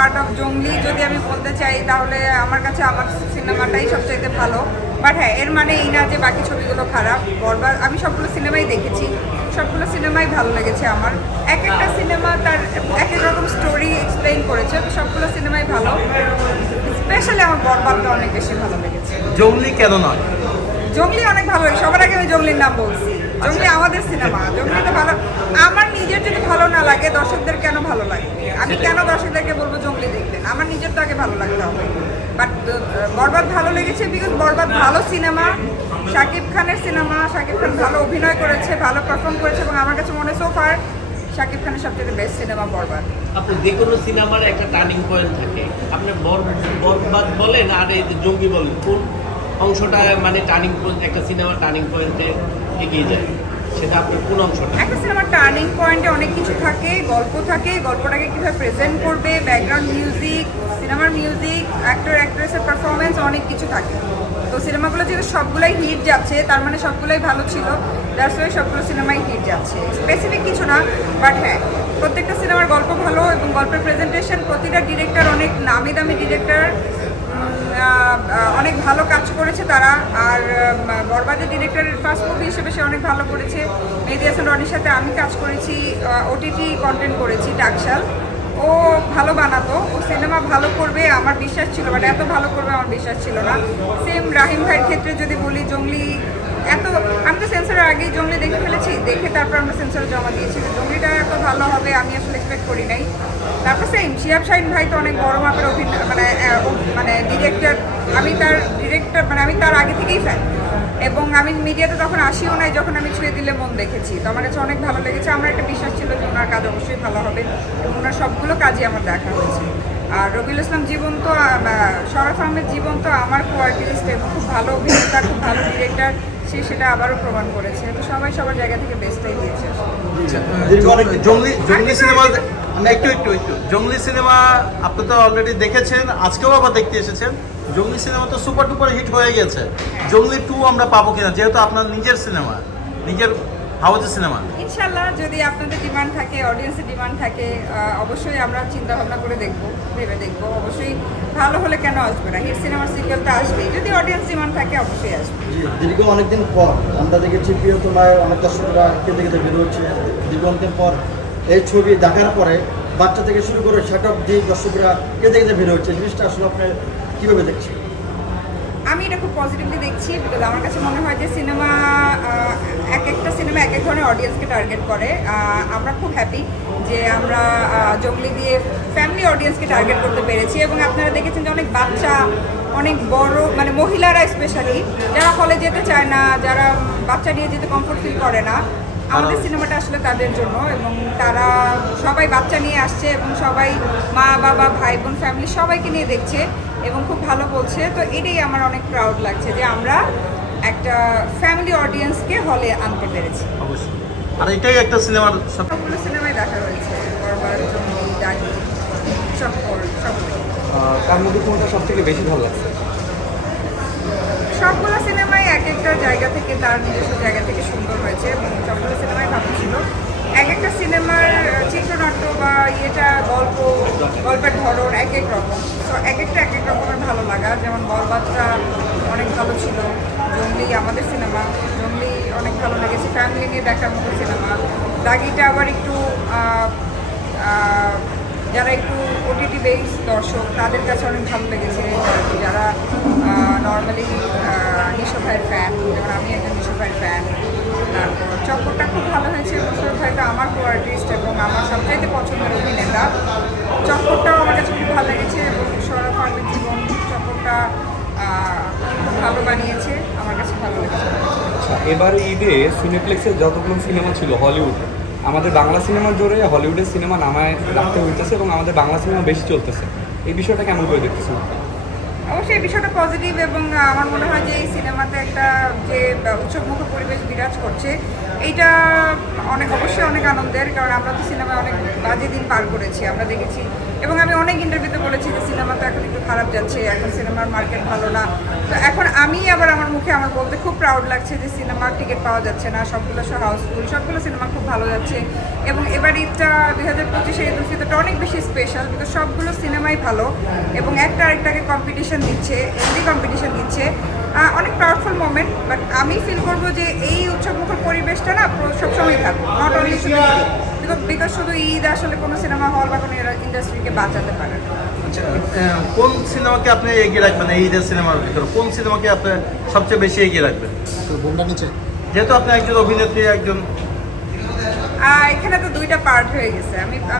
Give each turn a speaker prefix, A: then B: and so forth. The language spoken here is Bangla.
A: পার্ট অফ জঙ্গলি যদি আমি বলতে চাই, তাহলে আমার কাছে আমার সিনেমাটাই সবচাইতে ভালো। বাট হ্যাঁ এর মানে এই না যে বাকি ছবিগুলো খারাপ, বরবাদ, আমি সবগুলো সিনেমাই দেখেছি। সবগুলো সিনেমাই ভালো লেগেছে আমার। এক একটা সিনেমা তার এক এক রকম স্টোরি এক্সপ্লেইন করেছে সবগুলো সিনেমাই ভালো। স্পেশালি আমার বরবাদটা অনেক বেশি ভালো লেগেছে।
B: জঙ্গলি কেন নয়?
A: জঙ্গলি অনেক ভালো সবার আগে আমি জঙ্গলির নাম বলছি। জঙ্গলি আমাদের সিনেমা জঙ্গলি তো ভালো আমার নিজের যদি ভালো না লাগে দর্শকদের কেন ভালো লাগে? আমি কেন দর্শকদেরকে বলব জঙ্গলি দেখবেন আমার নিজের তো আগে ভালো লাগতে হবে। বাট বরবাদ ভালো লেগেছে বিকজ বরবাদ ভালো সিনেমা শাকিব খানের সিনেমা শাকিব খান ভালো অভিনয় করেছে ভালো পারফর্ম করেছে এবং আমার কাছে মনে সোফার শাকিব খানের সবথেকে বেস্ট সিনেমা বরবাদ।
C: আপনি যে কোনো সিনেমার একটা টার্নিং পয়েন্ট থাকে। আপনি বরবাদ বলেন আর এই জঙ্গি বলেন কোন অংশটা মানে টার্নিং পয়েন্ট একটা সিনেমার টার্নিং পয়েন্টে এগিয়ে যায়। সেটা আপনার কোন অংশটা?
A: একটা সিনেমার টার্নিং পয়েন্টে অনেক কিছু থাকে, গল্প থাকে, গল্পটাকে কীভাবে প্রেজেন্ট করবে ব্যাকগ্রাউন্ড মিউজিক সিনেমার মিউজিক অ্যাক্টর অ্যাক্ট্রেসের পারফরমেন্স অনেক কিছু থাকে। তো সিনেমাগুলো যেহেতু সবগুলাই হিট যাচ্ছে, তার মানে সবগুলোই ভালো ছিল। দ্যাটস ওয়াই সবগুলো সিনেমাই হিট যাচ্ছে। স্পেসিফিক কিছু না বাট হ্যাঁ প্রত্যেকটা সিনেমার গল্প ভালো এবং গল্পের প্রেজেন্টেশন প্রতিটা ডিরেক্টর অনেক নামি দামি ডিরেক্টর অনেক ভালো কাজ করেছে তারা। আর বরবাদের ডিরেক্টরের ফার্স্ট মুভি হিসেবে সে অনেক ভালো করেছে। মেহেদি হাসান রনির সাথে আমি কাজ করেছি ওটিটি কন্টেন্ট করেছি টাকশাল ও ভালো বানাতো, ও সিনেমা ভালো করবে, আমার বিশ্বাস ছিল বাট এত ভালো করবে আমার বিশ্বাস ছিল না। সেম রাহিম ভাইয়ের ক্ষেত্রে যদি বলি, জঙ্গলি এত, আমি তো সেন্সরের আগেই জঙ্গলি দেখে ফেলেছি, দেখে তারপর আমরা সেন্সরে জমা দিয়েছি। জঙ্গলিটা এত ভালো হবে, আমি আসলে এক্সপেক্ট করি নাই। তারপর সেম শিয়াব শাহিন ভাই তো অনেক বড় মাপের অভিনয় মানে মানে ডিরেক্টর আমি তার ডিরেক্টর মানে আমি তার আগে থেকেই ফ্যান এবং আমি মিডিয়াতে তখন আসিও নাই যখন আমি ছুঁয়ে দিলে মন দেখেছি। তো আমার কাছে অনেক ভালো লেগেছে। আমার একটা বিশ্বাস ছিল যে ওনার কাজ অবশ্যই ভালো হবে এবং ওনার সবগুলো কাজই আমার দেখা হয়েছে। আর রবিউল ইসলাম জীবন তো শরফ আহমেদ জীবন তো আমার কোয়ার্টিস্ট এবং খুব ভালো অভিনেতা খুব ভালো ডিরেক্টর সে সেটা আবারও প্রমাণ করেছে। তো সবাই সবার জায়গা থেকে বেস্টটাই দিয়েছে।
B: জঙ্গলি জঙ্গলি সিনেমা একটু একটু একটু। জঙ্গলি সিনেমা আপনি তো অলরেডি দেখেছেন আজকেও আবার দেখতে এসেছেন। জঙ্গলি সিনেমা তো সুপার ডুপার হিট হয়ে গেছে। জঙ্গলি টু আমরা পাবো কিনা যেহেতু আপনার নিজের সিনেমা। নিজের হাউজের সিনেমা
A: ইনশাল্লাহ যদি আপনাদের ডিমান্ড থাকে অডিয়েন্সের ডিমান্ড থাকে অবশ্যই আমরা চিন্তা ভাবনা করে দেখব ভেবে দেখব। অবশ্যই ভালো হলে কেন আসবে না? হিট সিনেমার সিকুয়েলটা আসবেই। যদি অডিয়েন্স ডিমান্ড থাকে অবশ্যই আসবে।
D: দীর্ঘ অনেকদিন পর আমরা দেখেছি প্রিয়তমায় অনেক দর্শকরা কেঁদে কেঁদে বের হচ্ছে দীর্ঘ অনেকদিন পর এই ছবি দেখার পরে বাচ্চা থেকে শুরু করে সেট অফ দিয়ে দর্শকরা কেঁদে কেঁদে বের হচ্ছে জিনিসটা আসলে আপনি কীভাবে দেখছেন?
A: আমি এটা খুব পজিটিভলি দেখছি বিকজ আমার কাছে মনে হয় যে সিনেমা এক একটা সিনেমা এক এক ধরনের অডিয়েন্সকে টার্গেট করে। আমরা খুব হ্যাপি যে আমরা জঙ্গলি দিয়ে ফ্যামিলি অডিয়েন্সকে টার্গেট করতে পেরেছি এবং আপনারা দেখেছেন যে অনেক বাচ্চা অনেক বড় মানে মহিলারা স্পেশালি যারা হলে যেতে চায় না যারা বাচ্চা নিয়ে যেতে কমফোর্ট ফিল করে না আমাদের সিনেমাটা আসলে তাদের জন্য এবং তারা সবাই বাচ্চা নিয়ে আসছে এবং সবাই মা বাবা ভাই বোন ফ্যামিলি সবাইকে নিয়ে দেখছে এবং খুব ভালো বলছে। তো এটাই আমার অনেক প্রাউড লাগছে যে আমরা একটা ফ্যামিলি অডিয়েন্সকে হলে আনতে পেরেছি।
B: অবশ্যই। আর এটাই একটা সিনেমার সব
A: সবগুলো সিনেমাই দেখা হয়েছে বরবার চক্কর সবগুলো।
E: তার মধ্যে কোনটা সব থেকে বেশি ভালো লাগছে?
A: সবগুলো সিনেমাই এক একটা জায়গা থেকে তার নিজস্ব জায়গা থেকে সুন্দর হয়েছে এবং সবগুলো সিনেমাই ভালো ছিল। এক একটা সিনেমার চিত্রনাট্য বা ইয়েটা গল্প গল্পের ধরন এক এক রকম। তো এক একটা এক এক রকমের ভালো লাগা। যেমন বরবাদটা অনেক ভালো ছিল। জঙ্গলি আমাদের সিনেমা জঙ্গলি অনেক ভালো লেগেছে। ফ্যামিলি নিয়ে দেখার মতো সিনেমা দাগিটা আবার একটু যারা একটু ওটিটি বেস দর্শক, তাদের কাছে অনেক ভালো লেগেছে। যারা নর্মালি নিশো ভাইয়ের ফ্যান যেমন আমি একজন নিশো ভাইয়ের ফ্যান তারপর চক্করটা খুব ভালো হয়েছে। মুশারফ আমার কো আর্টিস্ট এবং আমার সবচাইতে পছন্দের অভিনেতা। চক্করটাও আমার কাছে খুব ভালো লেগেছে এবং সৌরভ জীবন চক্করটা ভালো বানিয়েছে আমার কাছে ভালো লেগেছে।
E: আচ্ছা এবার ঈদে সিনেপ্লেক্সের যতগুলো সিনেমা ছিল হলিউড আমাদের বাংলা সিনেমার জোরে হলিউডের সিনেমা নামায় রাখতে হইতেছে এবং আমাদের বাংলা সিনেমা বেশি চলতেছে। এই বিষয়টা কেমন করে দেখতেছেন?
A: অবশ্যই এই বিষয়টা পজিটিভ এবং আমার মনে হয় যে এই সিনেমাতে একটা যে উৎসবমুখ পরিবেশ বিরাজ করছে এইটা অনেক অবশ্যই অনেক আনন্দের কারণ আমরা তো সিনেমায় অনেক বাজে দিন পার করেছি। আমরা দেখেছি এবং আমি অনেক ইন্টারভিউতে বলেছি যে সিনেমা তো এখন একটু খারাপ যাচ্ছে, এখন সিনেমার মার্কেট ভালো না। তো এখন আমি আবার আমার মুখে আমার বলতে খুব প্রাউড লাগছে যে সিনেমার টিকিট পাওয়া যাচ্ছে না, সবগুলো সব হাউসফুল সবগুলো সিনেমা খুব ভালো যাচ্ছে। এবং এবার ঈদটা দুই হাজার পঁচিশে ঈদ উল ফিতরটা অনেক বেশি স্পেশাল বিকজ সবগুলো সিনেমাই ভালো এবং একটা আরেকটাকে কম্পিটিশন দিচ্ছে হেলদি কম্পিটিশন দিচ্ছে। অনেক প্রাউডফুল মোমেন্ট বাট আমি ফিল করব যে এই উৎসবমুখর পরিবেশটা না সবসময় থাকবে নট অনলি শুধু বিকজ শুধু ঈদ আসলে কোনো সিনেমা হল বা কোনো ইন্ডাস্ট্রিকে বাঁচাতে পারে
B: আচ্ছা, কোন সিনেমাকে আপনি এগিয়ে রাখবেন এই ঈদের সিনেমার ভিতরে? কোন সিনেমাকে আপনি সবচেয়ে বেশি এগিয়ে রাখবেন? যেহেতু আপনি একজন অভিনেত্রী একজন
A: আহ, এখানে তো দুইটা পার্ট হয়ে গেছে। আমি